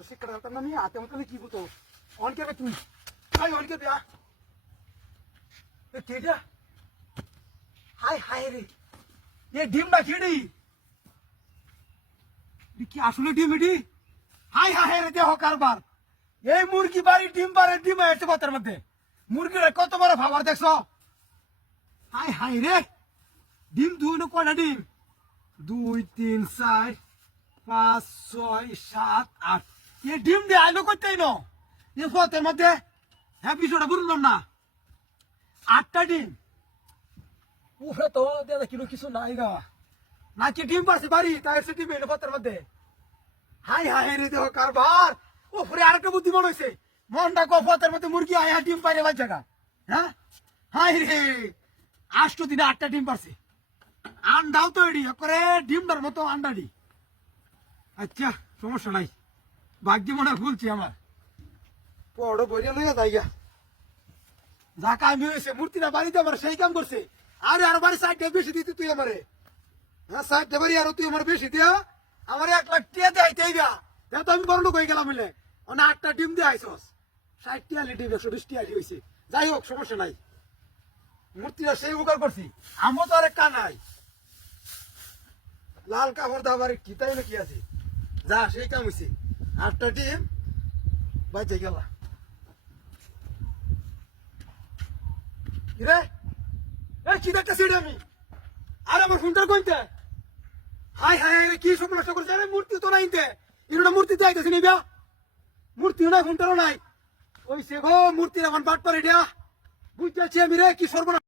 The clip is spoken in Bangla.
তোর শিক্ষাটা হতাম না আমি হাতে মতো কি বলতো অনকে তুই হাই অনকে বিয়া কেটা হাই হাই রে এ ডিম না খেড়ি কি আসলে ডিম এটি হাই হাই রে দেহ কারবার এই মুরগি বাড়ি ডিম পারে ডিম এসে বাতের মধ্যে মুরগিরা কত বড় খাবার দেখছো হাই হাই রে ডিম দুই না কয়টা ডিম 2 3 4 5 6 7 8 ये ডিম দিয়ে আইলো করতেই না এ ফতের মধ্যে হ্যাঁ বিষয়টা বুঝলাম না 8টা ডিম উফরে তো দাদা কিলো কিছু নাই গা নাকি ডিম পারছে বাড়ি তাই সে ডিম এলো ফতের মধ্যে হাই হাই রে দেহ কারবার উফরে আরেকটা বুদ্ধি মনে হইছে মনটা কো ফতের মধ্যে মুরগি আয়া ডিম পারে বাল জায়গা হ্যাঁ হাই রে 8 দিনে 8টা ডিম পারছে আন্ডাও তো এডি করে ডিমটার মতো আন্ডাডি আচ্ছা সমস্যা নাই ভাগ্য মনে ভুলছি আমার বড় বইয়া লইয়া যাইগা যা কামি হয়েছে মূর্তিটা বাড়িতে আমার সেই কাম করছে আরে আর বাড়ি সাইডে বেশি দিতে তুই আমারে হ্যাঁ সাইডে বাড়ি আর তুই আমার বেশি দিয়া আমার 1 লাখ টাকা দেখাইতে হইবা দেখ তো আমি বড় লোক হয়ে গেলাম মিলে অনেক 8টা ডিম দিয়ে আইসস 60 টাকা লিটি 120 টাকা হয়েছে যাই হোক সমস্যা নাই মূর্তিটা সেই উপকার করছি আমও তো আরেক কানাই লাল কাপড় দাবার কি তাই না কি আছে যা সেই কাম হয়েছে 8টা ডিম বাজে গেলা রে এই কি দেখতেছি আমি আর আমার ফোনটা কইতে হাই হাই কি সমস্যা করছে আরে মূর্তি তো নাইতে এরটা মূর্তি তো আইতেছি নিবা মূর্তি না ফোনটারও নাই ওই সে গো মূর্তির আমার বাট পারে দিয়া বুঝতেছি আমি রে কি সর্বনাশ